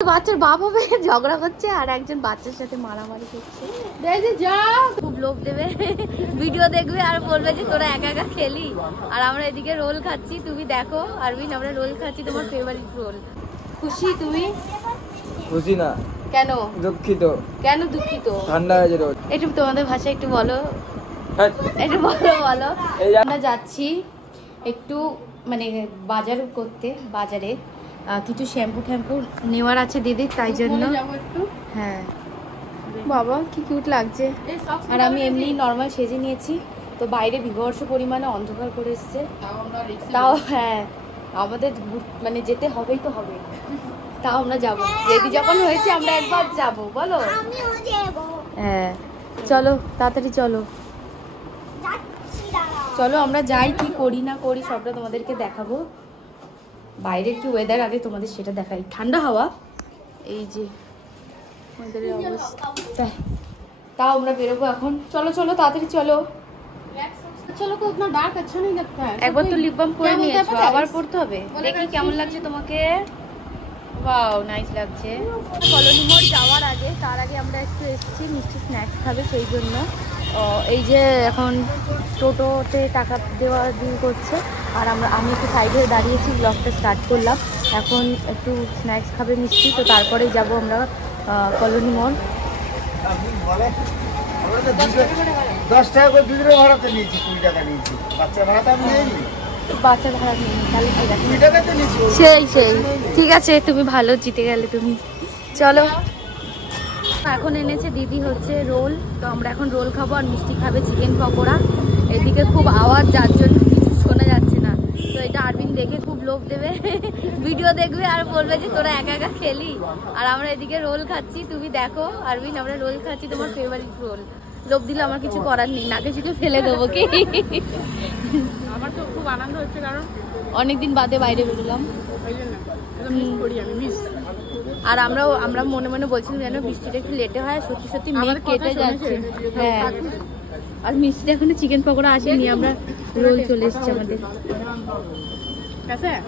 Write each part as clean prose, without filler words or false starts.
বাচ্চার বাপ হবে ঝগড়া করছে আর একজন বাচ্চার সাথে মারামারি করছে। খুব লোভ দেবে, ভিডিও দেখবে আর বলবে যে তোরা একা একা খেলি আর আমরা এদিকে রোল খাচ্ছি। তুমি দেখো আরবিন, আমরা রোল খাচ্ছি, তোমার ফেভারিট রোল। খুশি তুমি? খুশি না। কেন? দুঃখিত। কেন দুঃখিত? ঠান্ডা হয়েছে রোদ। একটু তোমাদের ভাষায় একটু বলো, একটু বলো। আমরা যাচ্ছি একটু মানে বাজার করতে, বাজারে কিছু শ্যাম্পু ট্যাম্পু নেওয়ার আছে দিদির, তাই জন্য। হ্যাঁ বাবা কি কিউট লাগছে। আর আমি এমনি নর্মাল সেজে নিয়েছি, তো বাইরে বিভৎস পরিমাণে অন্ধকার করে এসছে, তাও হ্যাঁ আমাদের মানে যেতে হবেই তো হবে, তাও আমরা যাবো। রেডি যখন হয়েছে আমরা একবার যাবো, বলো। হ্যাঁ চলো তাড়াতাড়ি চলো, চলো আমরা যাই, কি করি না করি সবটা তোমাদেরকে দেখাবো। বাইরের কি ওয়েদার আগে তোমাদের সেটা দেখাই। ঠান্ডা হাওয়া, এই যে ওয়েদারের অবস্থা। তাও আমরা বেরোবো এখন, চলো চলো তাড়াতাড়ি চলো। चलो को उतना डार्क अच्छा नहीं लगता है। একবার তো লিপ বাম পরে নিয়েছো, আবার পরতে হবে। দেখি কেমন লাগছে তোমাকে। ওয়াও নাইস লাগছে। কলোনি মোড় যাওয়ার আগে, তার আগে আমরা একটু এসেছি মিষ্টি স্ন্যাক্স খাবে, সেই জন্য এই যে এখন টোটোতে টাকা দেওয়া দিয়ে করছে আর আমি একটু সাইডে দাঁড়িয়েছি, ব্লগটা স্টার্ট করলাম। এখন একটু স্ন্যাক্স খাবে মিষ্টি, তো তারপরে যাব আমরা কলোনি মোড়। 10 টাকা করে দুজনের ভাড়াতে নিয়েছি, 20 টাকা নিয়েছি। বাচ্চা ভাড়াতে আমি নেইনি, বাচ্চা ভাড়া নিই, তাহলে ঠিক আছে। 20 টাকাতে নিয়েছি। সেই ঠিক আছে, তুমি ভালো, জিতে গেলে তুমি। চলো এখন এনেছে দিদি হচ্ছে রোল, তো আমরা এখন রোল খাবো আর মিষ্টি খাবে চিকেন পকোড়া। এদিকে খুব আওয়াজ, যার জন্য কিছু শোনা যাচ্ছে না, তো এটা আরবিন দেখে খুব লোভ দেবে, ভিডিও দেখবে আর বলবে যে তোরা একা একা খেলি আর আমরা এদিকে রোল খাচ্ছি। তুমি দেখো আরবিন, আমরা রোল খাচ্ছি, তোমার ফেভারিট রোল। লোভ দিলে আমার কিছু করার নেই, নাকে চুকে ফেলে দেবো কি। আমার তো খুব আনন্দ হচ্ছে, কারণ অনেকদিন বাদে বাইরে বেরোলাম আর আমরা মনে মনে বলছিলাম যেন বৃষ্টিটা একটু লেটে হয়, সত্যি সত্যি মেঘ কেটে যাচ্ছে। হ্যাঁ আর মিষ্টি এখনো চিকেন পকোড়া আসেনি, আমরা রোল চলে এসছে আমাদের।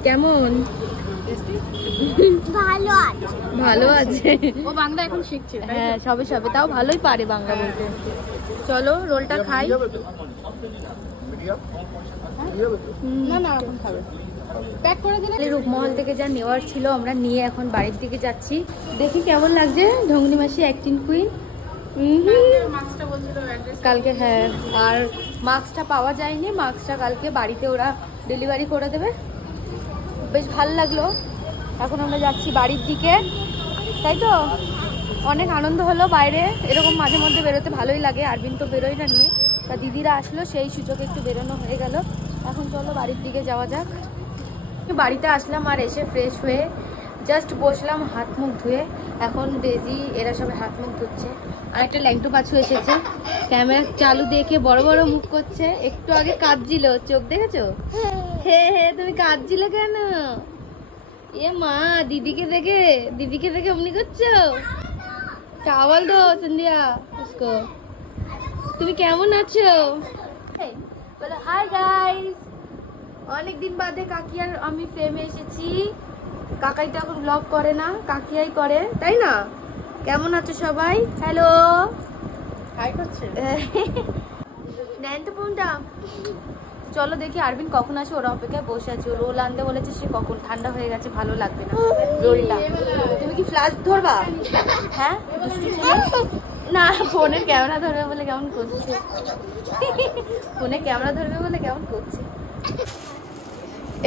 কেমন? ভালো আছে। ও বাংলা এখন শিখছে। হ্যাঁ সবে তাও ভালোই পারে বাংলা বলতে। চলো রোলটা খাই। না না এখন খাবে, প্যাক করে দিলে। রূপমহল থেকে যা নেওয়ার ছিল আমরা নিয়ে এখন বাড়ির দিকে যাচ্ছি। দেখি কেমন লাগছে ঢঙ্গনি মাসি অ্যাক্টিং কুইন। কালকে হ্যাঁ, আর মাস্কটা পাওয়া যায়নি, মাস্কটা কালকে বাড়িতে ওরা ডেলিভারি করে দেবে। বেশ ভালো লাগলো। এখন আমরা যাচ্ছি বাড়ির দিকে, তাই তো অনেক আনন্দ হলো। বাইরে এরকম মাঝে মধ্যে বেরোতে ভালোই লাগে, আরবিন তো বেরোই না নিয়ে, তা দিদিরা আসলো সেই সুযোগে একটু বেরোনো হয়ে গেল। এখন চলো বাড়ির দিকে যাওয়া যাক। বাড়িতে আসলাম আর এসে ফ্রেশ হয়ে জাস্ট বসলাম হাত মুখ ধুয়ে। এখন ডেজি এরা সবাই হাত মুখ ধুচ্ছে আর একটা ল্যাংটু পাছু এসেছে, ক্যামেরা চালু দেখে বড় বড় মুখ করছে। একটু আগে কাঁদছিল, চোখ দেখেছো? হে তুমি কাঁদছিলে কেন? এ মা দিদিকে দেখে অমনি করছো। চাওয়াল দো সন্ধ্যা উসকো। তুমি কেমন আছো? বলো হাই গাইস, অনেকদিন বাদে কাকি আর আমি ফ্রেমে এসেছি। কাকাই তো এখন ব্লগ করে না, কাকিয়াই করে, তাই না? কেমন আছো সবাই? হ্যালো হাই করছে। নেন তো ফোনটা। চলো দেখি আরবিন কখন আসে, ওরা অপেক্ষায় বসে আছে। রোল আনতে বলেছে, সে কখন, ঠান্ডা হয়ে গেছে, ভালো লাগবে না রোলটা। তুমি কি ফ্লাশ ধরবা? হ্যাঁ দুষ্টু ছেলে না, ফোনের ক্যামেরা ধরবে বলে কেমন করছে, ফোনে ক্যামেরা ধরবে বলে কেমন করছে।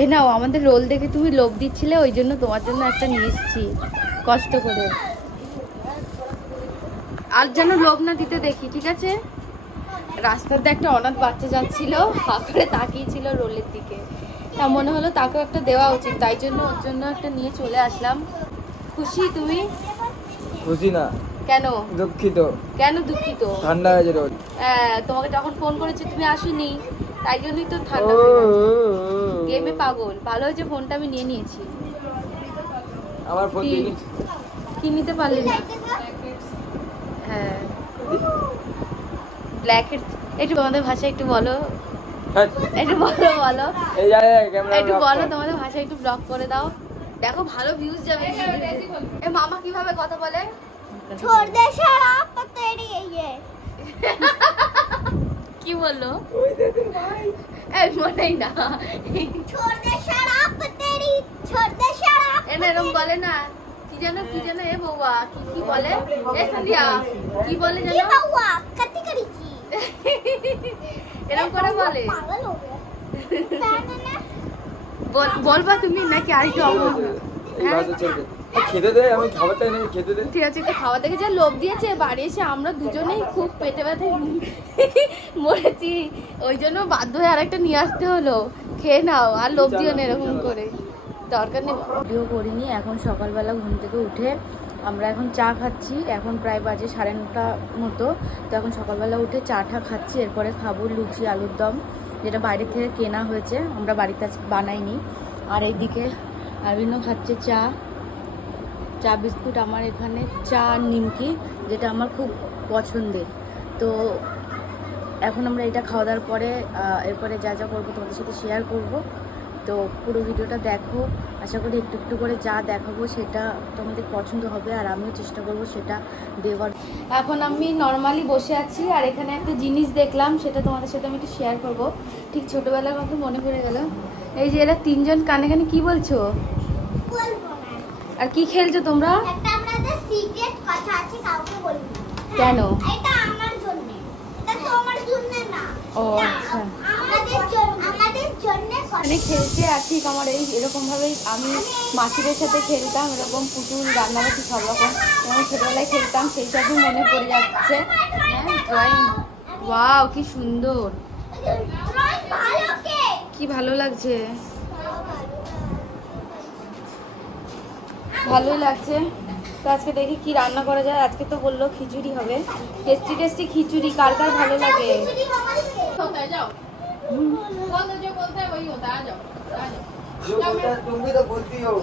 এই নাও আমাদের রোল দেখে তুমি লোভ দিচ্ছিলে, ওই জন্য তোমার জন্য একটা নিয়ে এসেছি কষ্ট করে। আর যেন লোভ না দিতে দেখি, ঠিক আছে? রাস্তাতে একটা অনাথ বাচ্চা যাচ্ছিল, হা করে তাকিয়েছিল রোলের দিকে, তা মনে হলো তাকেও একটা দেওয়া উচিত, তাই জন্য ওর জন্য একটা নিয়ে চলে আসলাম। খুশি তুমি? খুশি না। কেন? দুঃখিত। কেন দুঃখিত? ঠান্ডা হয়েছে রোদ। তোমাকে যখন ফোন করেছি তুমি আসোনি, তাই জন্যই তো ঠান্ডা হয়ে গেছে। গেমে পাগল। ভালো হয়েছে ফোনটা আমি নিয়ে নিয়েছি। আমার ফোন কি নিতে পারলি না? হ্যাঁ ব্ল্যাকের। একটু তোমাদের ভাষায় একটু বলো, একটু বলো এই জায়গায় ক্যামেরা একটু বলো, তোমাদের ভাষায় একটু ব্লগ করে দাও। দেখো ভালো ভিউজ যাবে। এ মামা কিভাবে কথা বলে? छोड़ दे शराब तो तेरी ये কি বললো? এই মনেই না। छोड़ दे शराब तो तेरी छोड़ दे शराब এরকম বলে না, কি যেন এ বৌবা কি বলে? এ সন্ধ্যা কি বলে ये জানো? बउआ कत्ती करी छी এরকম করে বলে। पागल हो गया বলবা তুমি নাকি আর একটু খেতে দে, আমি খাবারটা এনে খেতে দে। ঠিক আছে, একটু খাওয়া দেখে যা লোভ দিয়েছে। বাড়ি এসে আমরা দুজনেই খুব পেটে ব্যথায় মরেছি, ওই জন্য বাধ্য হয়ে আরেকটা নিয়ে আসতে হলো। খেয়ে নাও, আর লোভ দিও না এরকম করে, দরকার নেই। ভিডিও করিনি। এখন সকালবেলা ঘুম থেকে উঠে আমরা এখন চা খাচ্ছি। এখন প্রায় বাজে 9:30 মতো। তো এখন সকালবেলা উঠে চাটা খাচ্ছি। এরপরে খাবো লুচি আলুর দম, যেটা বাইরে থেকে কেনা হয়েছে, আমরা বাড়িতে বানাইনি। আর এইদিকে আরবিনও খাচ্ছে চা বিস্কুট। আমার এখানে চা নিমকি, যেটা আমার খুব পছন্দের। তো এখন আমরা এটা খাওয়া দাওয়ার পরে এরপরে যা যা করবো তোমাদের সাথে শেয়ার করব। তো পুরো ভিডিওটা দেখো, আশা করি একটু একটু করে যা দেখাবো সেটা তোমাদের পছন্দ হবে, আর আমিও চেষ্টা করবো সেটা দেওয়ার। এখন আমি নর্মালি বসে আছি, আর এখানে একটা জিনিস দেখলাম, সেটা তোমাদের সাথে আমি একটু শেয়ার করব। ঠিক ছোটোবেলার কথা মনে পড়ে গেল। এই যে এরা তিনজন কানে কানে কি বলছো, বলবো না আর কি খেলছো তোমরা? একটা আমাদের সিক্রেট কথা আছে, কাউকে বলবো না। কেন? এটা আমার জন্য, এটা তোমার জন্য না। ও আচ্ছা। আমাদের জন্য মানে খেলছে আর ঠিক আমার এরকম ভাবেই আমি মাসিদের সাথে খেলতাম, এরকম পুতুল রান্নাবাটি সব রকম যেমন ছোটবেলায় খেলতাম, সেই সবই মনে পড়ে যাচ্ছে। হ্যাঁ, ড্রয়িং, ওয়াও কি সুন্দর, কি ভালো লাগছে, ভালোই লাগছে। তো আজকে দেখি কি রান্না করা যায়। আজকে তো বললো খিচুড়ি হবে, টেস্টি টেস্টি খিচুড়ি। কার কার ভালো লাগে? তুমি তো বলতি হো।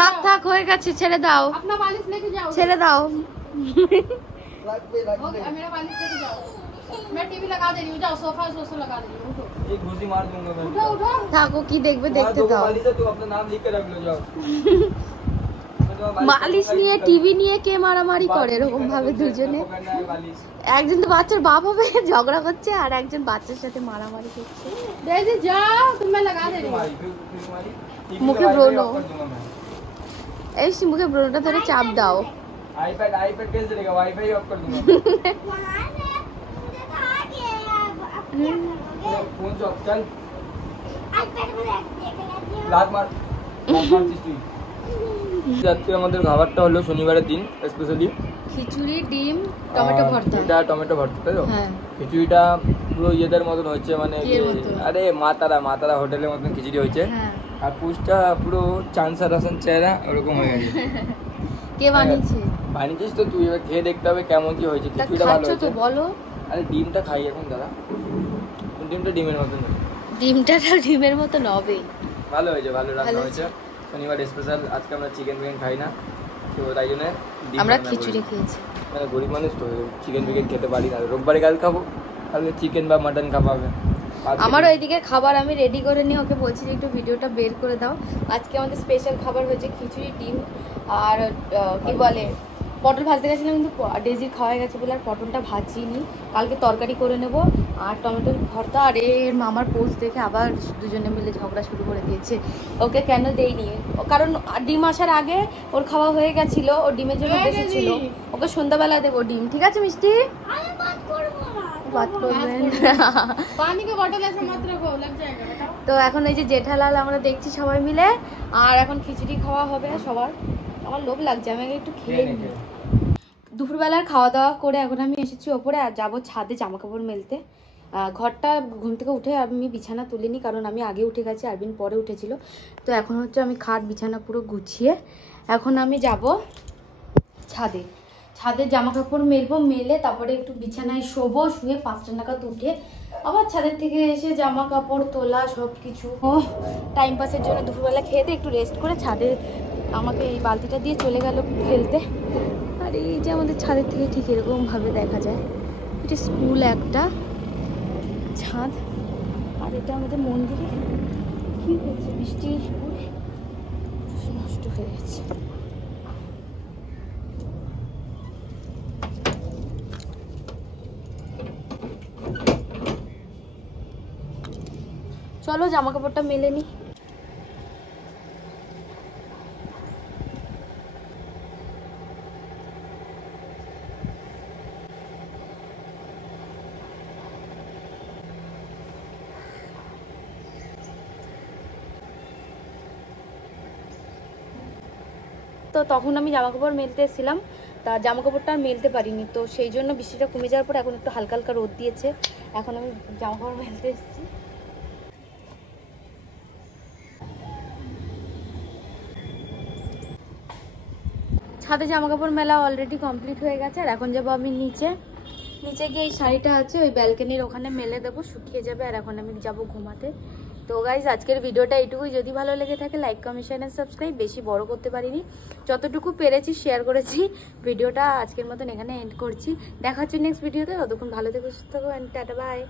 থাক থাক হয়ে গেছে, ছেড়ে দাও, ছেড়ে দাও। एक घुसी मार दूंगा मैं। থাকো, কি দেখবে দেখতে দাও। तू अपना नाम लिख के रख लो जाओ। মালিশ নিয়ে টিভি নিয়ে কে মারামারি করে এরকম ভাবে দুজনে। একজন তো বাচ্চার বাপ হবে ঝগড়া করছে, আর একজন বাচ্চার সাথে মারামারি করছে। মুখে ব্রণ, এই মুখে ব্রণটা ধরে চাপ দাও। आईपैड कैसे चलेगा? वाईफाई ऑफ कर दूंगा। फोन से ऑफ चल। लात मार তুই। আজকে আমাদের খাবারটা হলো শনিবারের দিন স্পেশালি খিচুড়ি, ডিম, টমেটো ভর্তা। এটা টমেটো ভর্তা, তাই তো? হ্যাঁ। খিচুড়িটা পুরো ইয়েদের মতন হচ্ছে, মানে কি এর মতন? আরে মাতারা হোটেলের মতন খিচুড়ি হয়েছে। হ্যাঁ। আর পুষ্টা পুরো চানসা রাসন চেহারা ওরকম হয়ে গেছে। কে বানিয়েছে? বানিয়েছিস তো তুই, এবার খেয়ে দেখতে হবে কেমন কি হয়েছে। তা খিচুড়িটা ভালো খাচ্ছো তো হয়েছে। বলো। আরে ডিমটা খাই এখন দাদা, ডিমটা ডিমের মতন ডিমটা ডিমের মতন হবে। ভালো হয়েছে, ভালো রান্না ভালো হয়েছে। শনিবার স্পেশাল, আজকে আমরা চিকেন খাই না, তো তাই জন্য আমরা খিচুড়ি খেয়েছি। মানে গরিব মানুষ তো চিকেন খেতে পারি না। রোববারে কাল খাবো, কালকে চিকেন বা মাটন খাওয়া হবে। আমার ওইদিকে খাবার আমি রেডি করে নিয়ে ওকে বলছি যে একটু ভিডিওটা বের করে দাও। আজকে আমাদের স্পেশাল খাবার হয়েছে খিচুড়ি, ডিম আর কি বলে পটল ভাজতে গেছিলাম, কিন্তু ডেজির খাওয়া গেছে বলে আর পটলটা ভাজিনি। কালকে তরকারি করে নেব, আর টমেটোর ভর্তা। আর এর মামার পোস্ট দেখে আবার দুজনে মিলে ঝগড়া শুরু করে দিয়েছে, ওকে কেন দেইনি। কারণ ডিম আসার আগে ওর খাওয়া হয়ে গেছিলো, ওর ডিমের জন্য বেশি, ওকে সন্ধ্যাবেলা দেবো ডিম। ঠিক আছে মিষ্টি, বাত করবেন। তো এখন এই যে জেঠালাল আমরা দেখছি সবাই মিলে, আর এখন খিচুড়ি খাওয়া হবে সবার। আমার লোভ লাগছে, আমি আগে একটু খেয়ে নিই। দুপুরবেলার খাওয়া দাওয়া করে এখন আমি এসেছি ওপরে, আর যাবো ছাদে জামা কাপড় মেলতে। ঘরটা ঘুম থেকে উঠে আমি বিছানা তুলিনি, কারণ আমি আগে উঠে গেছি, আরবিন পরে উঠেছিল। তো এখন হচ্ছে আমি খাট বিছানা পুরো গুছিয়ে এখন আমি যাব ছাদে জামা কাপড় মেলবো, মেলে তারপরে একটু বিছানায় শোবো, শুয়ে 5টা নাগাদ উঠে আবার ছাদের থেকে এসে জামা কাপড় তোলা সব কিছু। ও টাইম পাসের জন্য দুপুরবেলা খেতে একটু রেস্ট করে ছাদে আমাকে এই বালতিটা দিয়ে চলে গেল খেলতে। আর এই যে আমাদের ছাদের থেকে ঠিক এরকমভাবে দেখা যায়, এটা স্কুল একটা ছাদ, আর এটা আমাদের মন্দিরে। কি হয়েছে বৃষ্টি হয়ে গেছে। চলো জামা কাপড়টা মেলে নি। তো তখন আমি জামা কাপড় মেলতে এসেছিলাম, তা জামা কাপড়টা আর মেলতে পারিনি, তো সেই জন্য বৃষ্টিটা কমে যাওয়ার পর এখন একটু হালকা হালকা রোদ দিয়েছে, এখন আমি জামা কাপড় মেলতে এসেছি। ছাদে জামা কাপড় মেলা অলরেডি কমপ্লিট হয়ে গেছে, আর এখন যাবো আমি নিচে গিয়ে এই শাড়িটা আছে ওই ব্যালকনির ওখানে মেলে দেবো, শুকিয়ে যাবে, আর এখন আমি যাবো ঘুমাতে। তো গাইজ আজকের ভিডিওটা এইটুকুই, যদি ভালো লেগে থাকে like comment share and subscribe, বেশি বড় করতে পারিনি, যতটুকু পেরেছি শেয়ার করেছি। ভিডিওটা আজকের মতন এখানে এন্ড করছি, দেখা হচ্ছে নেক্সট ভিডিওতে, ততক্ষণ ভালো থেকো সুস্থ থাকো, টাটা বাই।